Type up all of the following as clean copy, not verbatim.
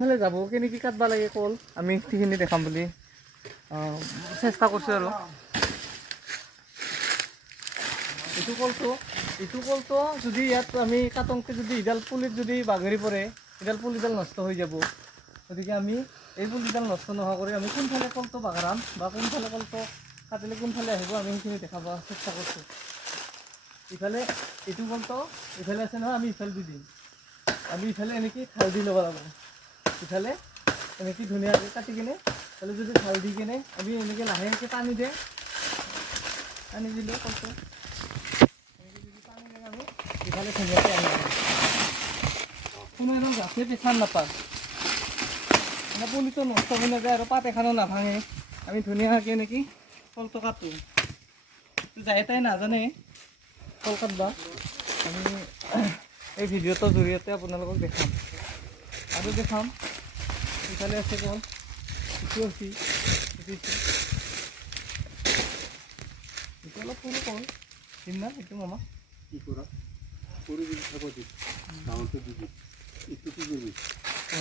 ফালে যাব কেনেকৈ কাটবা লাগে কল আমি সেইখিনি দেখাম বুলি চেষ্টা কৰিছোঁ আৰু এইটো কলটো যদি ইয়াত আমি কাটংতে যদি ইডাল পুলিত যদি বাগৰি পৰে ইডাল পুলিডাল নষ্ট হৈ যাব। গতিকে আমি এই পুলিডাল নষ্ট নোহোৱা কৰি আমি কোনফালে কলটো বাগৰাম বা কোনফালে কলটো কাটিলে কোনফালে আহিব আমি সেইখিনি দেখাব চেষ্টা কৰিছোঁ। ইফালে এইটো কলটো ইফালে আছে নহয়, আমি ইফালে দি দিম। আমি ইফালে এনেকৈ ঢাল দি ল'ব লাগিব। ইফালে এনেকৈ ধুনীয়াকৈ কাটি কিনে ইফালে যদি ঢাল দি কিনে আমি এনেকৈ লাহেকৈ টানি দিওঁ, টানি দিলোঁ কলটো এনেকৈ যদি টানি দিলে আমি ইফালে ধুনীয়াকৈ আনি দিওঁ। কোনো এজন গাছে পেচাৰ নাপায়, মানে পুলিটো নষ্ট হৈ নাযায় আৰু পাত এখনো নাভাঙে। আমি ধুনীয়াকৈ এনেকৈ কলটো কাটোঁ। যায় তাই নাজানে কল কাটবা, আমি এই ভিডিঅ'টোৰ জৰিয়তে আপোনালোকক দেখাম আৰু দেখাম। ইফালে আছে কল, ইটো আছে, এইটো অলপ সৰু কল দিম না এইটো মামা কি কৰা সৰু যদি থাকো দি ডাঙৰটো দিবি ইটোটো দিবি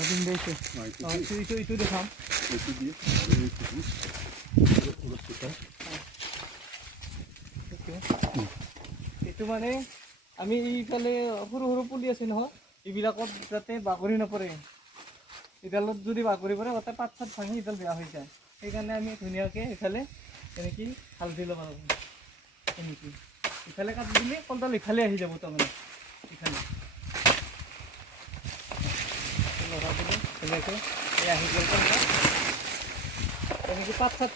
দিম দে এইটো দেখাম। এইটো দি আৰু এইটো দি অলপ চুটা এইটো মানে আমি এইফালে সৰু সৰু পুলি আছে নহয়, এইবিলাকত যাতে বাগৰি নপৰে। ইডালত যদি বাগৰি পৰে তাতে পাত চাত ভাঙি ইডাল বেয়া হৈ যায়। সেইকাৰণে আমি ধুনীয়াকৈ এইফালে এনেকৈ হাল দি ল'ব লাগিব। এনেকৈ ইফালে কাটি দিলে কলডাল ইফালে আহি যাব। তাৰমানে ইফালে লৰা দিলে ধুনীয়াকৈ এই আহি গ'ল কলডাল। এনেকৈ পাত চাত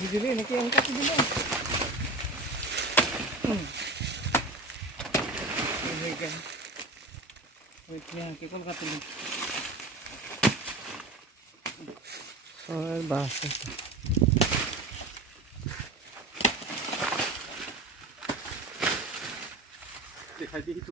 ভিজিলে এনেকৈ আমি কাটি দিলে কল কাটিলোঁ। বাস দেখাই দি